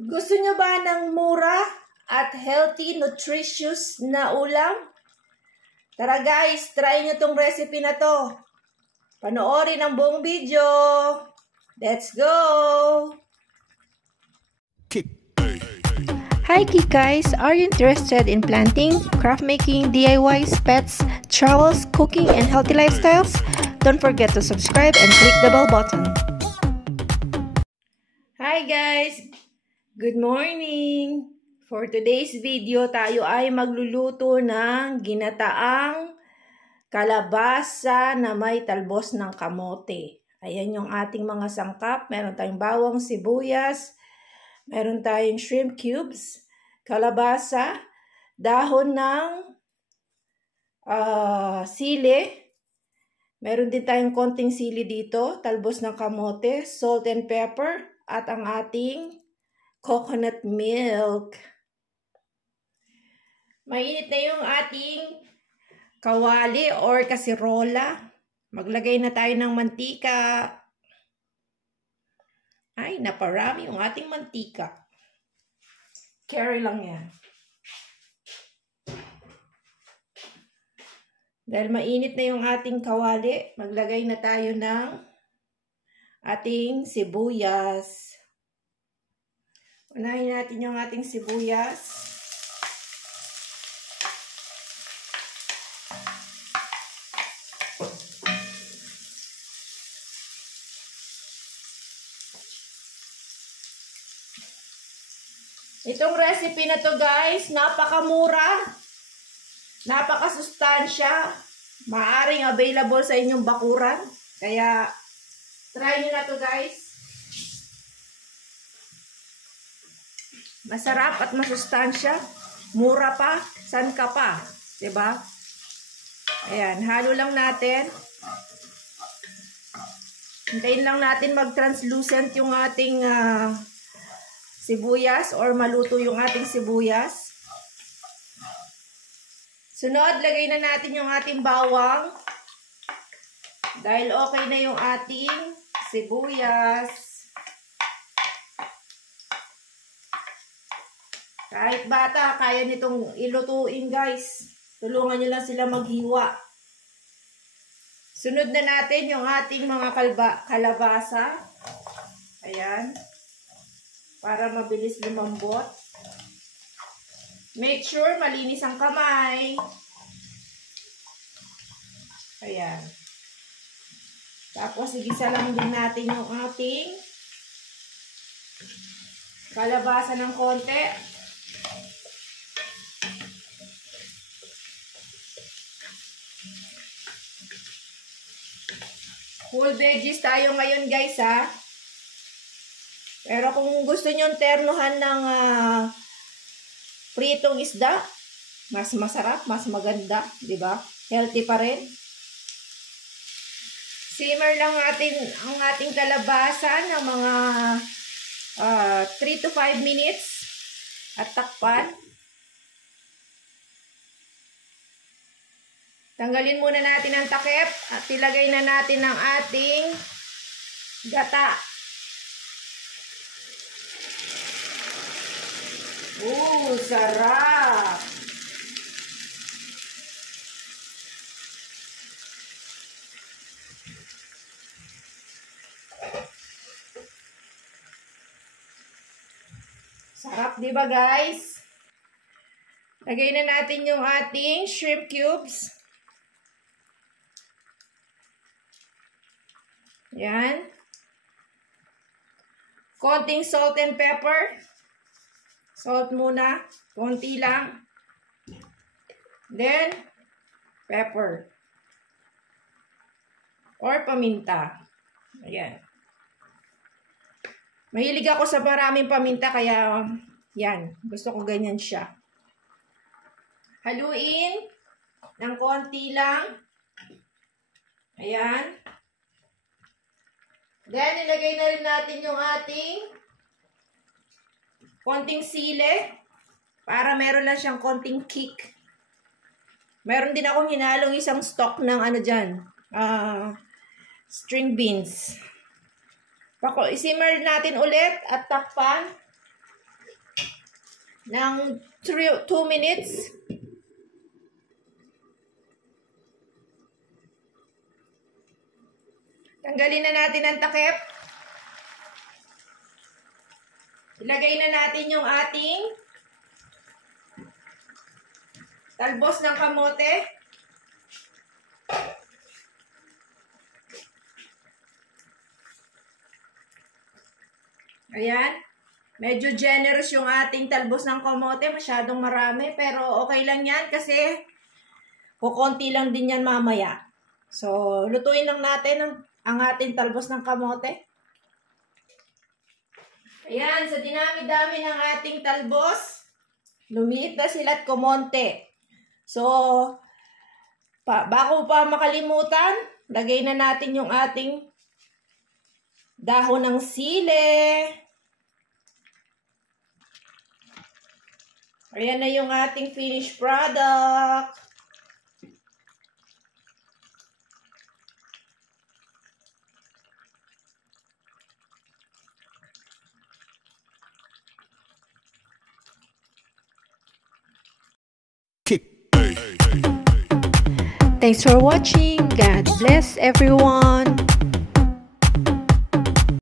Gusto nyo ba ng mura at healthy, nutritious na ulam? Tara guys, try nyo tong recipe na to. Panoorin ang buong video. Let's go! Hi guys, are you interested in planting, craft making, DIYs, pets, travels, cooking, and healthy lifestyles? Don't forget to subscribe and click the bell button. Hi guys! Good morning! For today's video, tayo ay magluluto ng ginataang kalabasa na may talbos ng kamote. Ayan yung ating mga sangkap. Meron tayong bawang, sibuyas, meron tayong shrimp cubes, kalabasa, dahon ng sili. Meron din tayong konting sili dito, talbos ng kamote, salt and pepper, at ang ating coconut milk. Mainit na yung ating kawali or kasirola. Maglagay na tayo ng mantika. Ay, naparami yung ating mantika. Carry lang yan. Dahil mainit na yung ating kawali, maglagay na tayo ng ating sibuyas. Unahin natin yung ating sibuyas. Itong recipe na to guys, napakamura, napakasustansya, maaring available sa inyong bakuran. Kaya, try nyo na to guys. Masarap at masustansya. Mura pa. San ka pa? Diba? Ayan. Halo lang natin. Hintayin lang natin mag-translucent yung ating sibuyas or maluto yung ating sibuyas. Sunod, lagay na natin yung ating bawang. Dahil okay na yung ating sibuyas. Kahit bata, kaya nitong ilutuin guys. Tulungan nyo lang sila maghiwa. Sunod na natin yung ating mga kalabasa. Ayan. Para mabilis lumambot. Make sure malinis ang kamay. Ayan. Tapos, igisa lang din natin yung ating kalabasa ng konti. Full veggies tayo ngayon guys ha. Pero kung gusto nyo ternuhan ng pritong isda, mas masarap, mas maganda, di ba? Healthy pa rin. Simmer lang ang ating kalabasa ng mga 3 to 5 minutes at takpan. Tanggalin muna natin ang takip at ilagay na natin ang ating gata. Sarap! Sarap, di ba guys? Lagay na natin yung ating shrimp cubes. Yan. Konting salt and pepper. Salt muna. Konti lang. Then, pepper. Or paminta. Ayan. Mahilig ako sa maraming paminta kaya yan. Gusto ko ganyan siya. Haluin ng konti lang. Ayan. Then, ilagay na rin natin yung ating konting sili para meron lang siyang konting kick. Meron din akong hinalong isang stock ng dyan, string beans. Isimmer natin ulit at takpan. ng 2 minutes. Tanggalin na natin ang takip. Ilagay na natin yung ating talbos ng kamote. Ayan. Medyo generous yung ating talbos ng kamote. Masyadong marami. Pero okay lang yan kasi kukunti lang din yan mamaya. So, lutuin lang natin ang ating talbos ng kamote. Ayan. Sa dinami-dami ng ating talbos, lumiit na sila't kumonte. So, bago pa makalimutan, lagay na natin yung ating dahon ng sili. Ayan na yung ating finished product. Thanks for watching. God bless everyone.